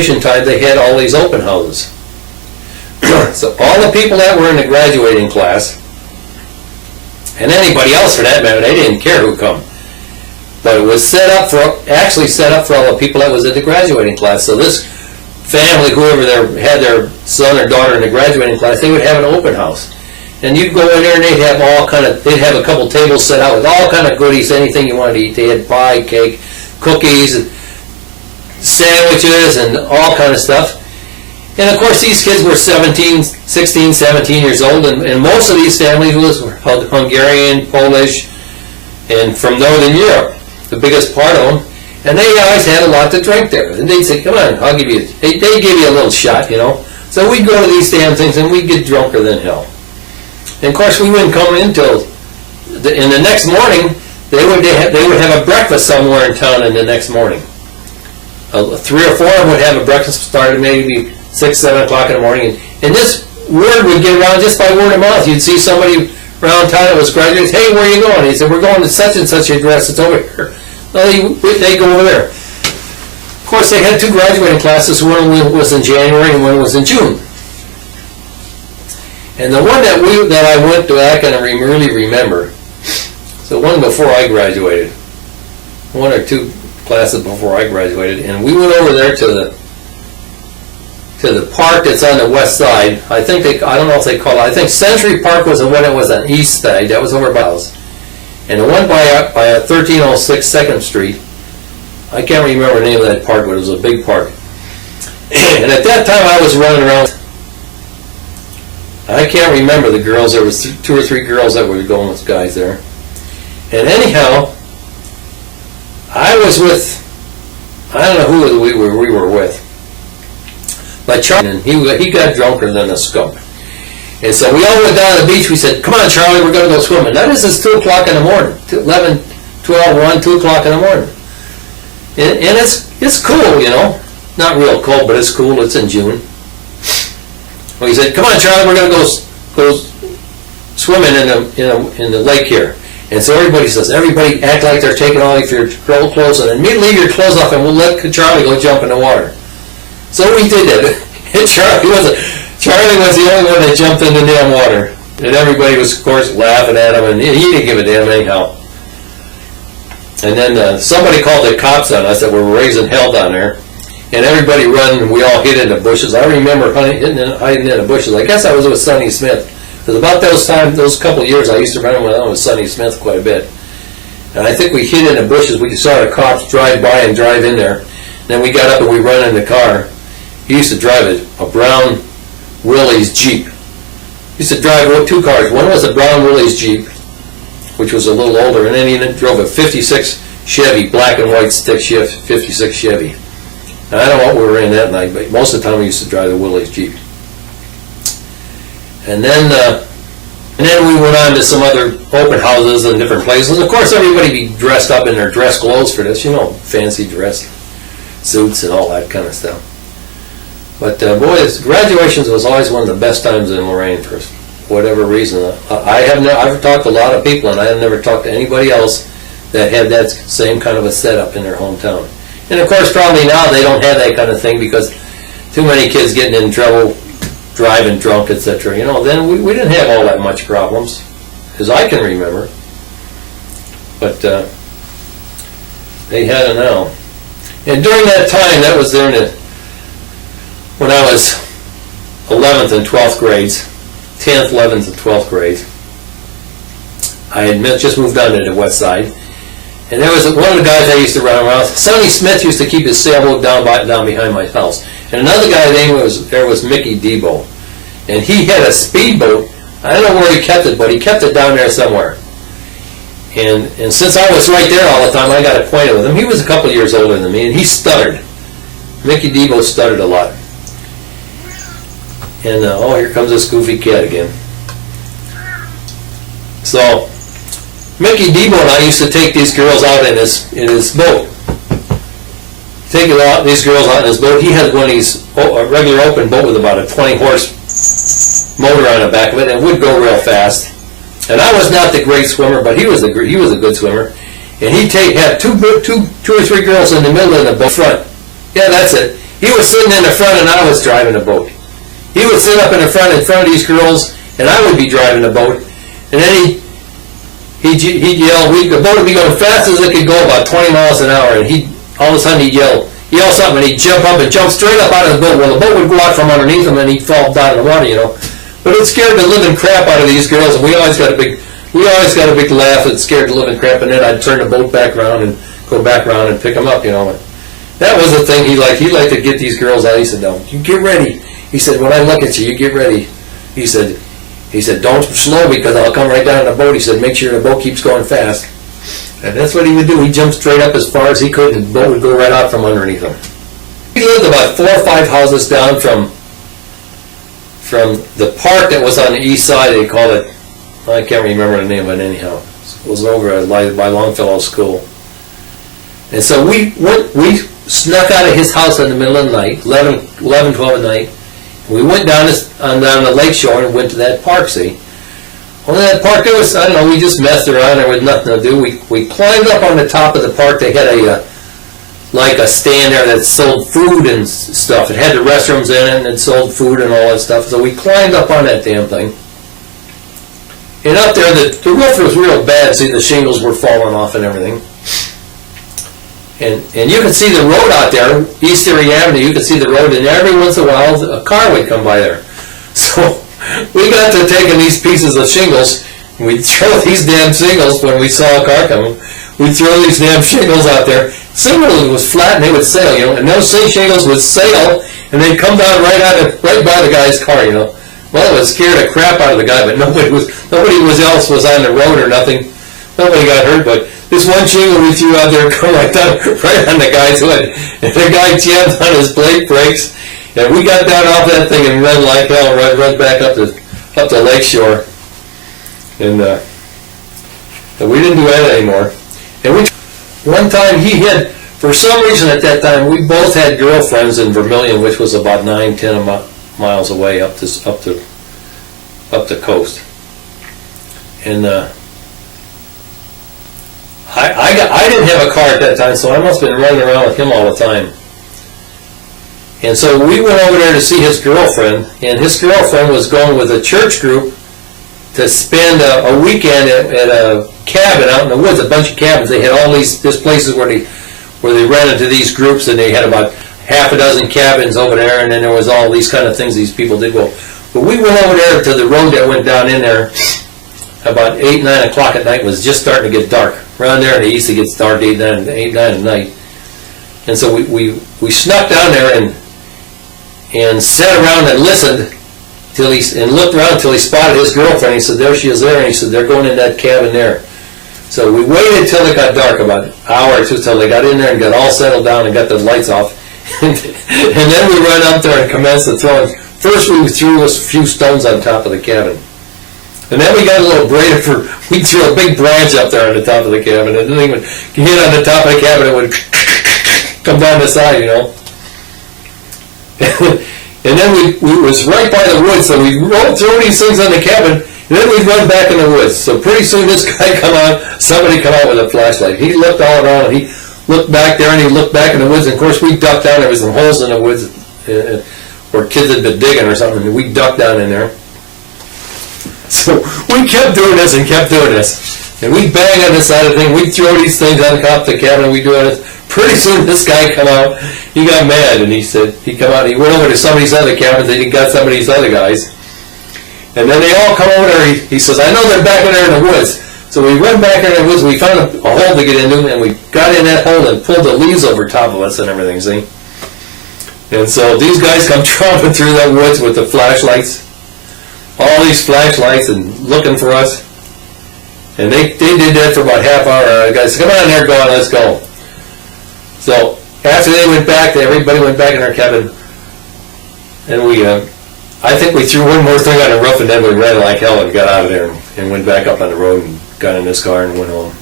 graduation time, they had all these open houses. So all the people that were in the graduating class, and anybody else for that matter, they didn't care who come. But it was actually set up for all the people that was in the graduating class. So this family, whoever had their son or daughter in the graduating class, they would have an open house. And you'd go in there and they'd have a couple tables set out with all kind of goodies, anything you wanted to eat. They had pie, cake, cookies, sandwiches, and all kind of stuff. And of course these kids were 16, 17 years old, and most of these families were Hungarian, Polish, and from Northern Europe, the biggest part of them. And they always had a lot to drink there. And they'd say, come on, I'll give you, they'd give you a little shot, you know. So we'd go to these damn things and we'd get drunker than hell. And of course we wouldn't come in till, in the next morning, they would have a breakfast somewhere in town in the next morning. 3 or 4 of them would have a breakfast started maybe 6, 7 o'clock in the morning. And this word would get around just by word of mouth. You'd see somebody around town that was graduates, hey, where are you going? He said, we're going to such and such address, it's over here. Well, they go over there. Of course, they had 2 graduating classes. One was in January and one was in June. And the one that I went to, I can really remember, the one before I graduated, 1 or 2 classes before I graduated, and we went over there to the park that's on the west side. I don't know if they call it, I think Century Park was the one that was on the east side, that was over by us. And the one by 1306 2nd Street, I can't remember the name of that park, but it was a big park. And at that time I was running around, I can't remember the girls, there was 2 or 3 girls that were going with guys there. And anyhow, I was with, I don't know who we were with, but Charlie, and he got drunker than a skunk. And so we all went down to the beach. We said, come on, Charlie, we're going to go swimming. Now this is 2 o'clock in the morning, 11, 12, 1, 2 o'clock in the morning. And it's cool, you know. Not real cold, but it's cool. It's in June. Well, he said, come on, Charlie, we're going to go swimming in the lake here. And so everybody act like they're taking off your clothes, and immediately leave your clothes off, and we'll let Charlie go jump in the water. So we did that. And Charlie was the only one that jumped in the damn water. And everybody was, of course, laughing at him, and he didn't give a damn anyhow. And then somebody called the cops on us that were raising hell down there. And everybody run, and we all hid in the bushes. I remember hiding in the bushes. I guess I was with Sonny Smith. Because about those couple of years, I used to run around with Sonny Smith quite a bit. And I think we hid in the bushes. We saw the cops drive by and drive in there. Then we got up and we run in the car. He used to drive a brown Willys Jeep. He used to drive 2 cars. One was a brown Willys Jeep, which was a little older, and then he drove a 56 Chevy, black and white stick shift 56 Chevy. And I don't know what we were in that night, but most of the time we used to drive the Willys Jeep. And then we went on to some other open houses and different places. Of course, everybody be dressed up in their dress clothes for this, you know, fancy dress suits and all that kind of stuff. But boys, graduations was always one of the best times in Moraine for whatever reason. I've talked to a lot of people, and I have never talked to anybody else that had that same kind of a setup in their hometown. And of course, probably now they don't have that kind of thing because too many kids getting in trouble, driving drunk, etc. You know, then we didn't have all that much problems, as I can remember. But they had it now. And during that time, that was when I was 11th and 12th grades, 10th, 11th, and 12th grades. I had just moved on to the west side. And there was one of the guys I used to run around. Sonny Smith used to keep his sailboat down behind my house. And another guy was Mickey Debo. And he had a speedboat. I don't know where he kept it, but he kept it down there somewhere. And since I was right there all the time, I got acquainted with him. He was a couple years older than me, and he stuttered. Mickey Debo stuttered a lot. And here comes this goofy cat again. So Mickey Debo and I used to take these girls out in his boat. These girls out in his boat. He had one of these, a regular open boat with about a 20-horse motor on the back of it, and it would go real fast. And I was not the great swimmer, but he was a good swimmer. And he'd have two or three girls in the middle of the boat front. Yeah, that's it. he was sitting in the front and I was driving the boat. He would sit up in the front of these girls, and I would be driving the boat. And then he'd yell. The boat would be going fast as it could go, about 20 miles an hour. And all of a sudden he'd yell something, and he'd jump up and jump straight up out of the boat. Well, the boat would go out from underneath him, and he'd fall down in the water, But it scared the living crap out of these girls, and we always got a big laugh. It scared the living crap, and then I'd turn the boat back around and go back around and pick them up, That was the thing he liked. He liked to get these girls out. He said, "No, you get ready." He said, "When I look at you, you get ready." He said, "Don't slow because I'll come right down in the boat." He said, "Make sure the boat keeps going fast." And that's what he would do. He'd jump straight up as far as he could, and the boat would go right out from underneath him. He lived about 4 or 5 houses down from the park that was on the east side. They called it, I can't remember the name of it anyhow. It was over by Longfellow School. And so we snuck out of his house in the middle of the night, 11, 12 at night. We went down the lake shore and went to that park, see. Well, that park, there was, I don't know, we just messed around. There was nothing to do. We climbed up on the top of the park. They had a stand there that sold food and stuff. It had the restrooms in it, and it sold food and all that stuff. So we climbed up on that damn thing. And up there, the roof was real bad. See, the shingles were falling off and everything. And you could see the road out there, East Erie Avenue. You could see the road, and every once in a while, a car would come by there. So we got to taking these pieces of shingles, and we'd throw these damn shingles when we saw a car coming. We'd throw these damn shingles out there. Shingles was flat, and they would sail, and those same shingles would sail, and they'd come down right by the guy's car, Well, it would scare the crap out of the guy, but nobody else was on the road or nothing. Nobody got hurt, but this one shingle we threw out there come right on the guy's hood. And the guy jammed on his brake brakes, and we got down off that thing and ran like hell, run back up the lake shore. And we didn't do that anymore. And one time he had, for some reason at that time, we both had girlfriends in Vermilion, which was about 9-10 miles away up the coast. And I didn't have a car at that time, so I must have been running around with him all the time. And so we went over there to see his girlfriend, and his girlfriend was going with a church group to spend a weekend at a cabin out in the woods, a bunch of cabins. They had all these places where they rented to these groups, and they had about half a dozen cabins over there, and then there was all these kind of things these people did. Well, but we went over there to the road that went down in there about 8, 9 o'clock at night. It was just starting to get dark. Around there in the east it gets dark 8, 9 at night. And so we snuck down there and sat around and listened and looked around until he spotted his girlfriend. He said, "There she is there," and he said, "They're going in that cabin there." So we waited till it got dark, about an hour or two, till they got in there and got all settled down and got the lights off. And then we ran up there and commenced the throwing. First we threw a few stones on top of the cabin. And then we got a little we threw a big branch up there on the top of the cabin. It didn't even hit on the top of the cabin. It would come down the side, And then we was right by the woods, so we throw these things on the cabin, and then we'd run back in the woods. So pretty soon this guy somebody come out with a flashlight. He looked all around, and he looked back there, and he looked back in the woods. And of course, we ducked down. There was some holes in the woods where kids had been digging or something, and we ducked down in there. So we kept doing this and kept doing this. And we'd bang on the side of the thing. We'd throw these things on top of the cabin, and we'd do it. Pretty soon this guy come out. He got mad, and he said, he come out, he went over to some of these other cabins, and he got some of these other guys. And then they all come over there. He says, "I know they're back in there in the woods." So we went back in the woods. We found a hole to get into, and we got in that hole and pulled the leaves over top of us and everything, see? And so these guys come tromping through the woods with the flashlights, all these flashlights, and looking for us. And they did that for about half hour. The guys said, "Come on there, go on, let's go." So after they went back, everybody went back in our cabin, and I think we threw one more thing on the roof, and then we ran like hell and got out of there and went back up on the road and got in this car and went home.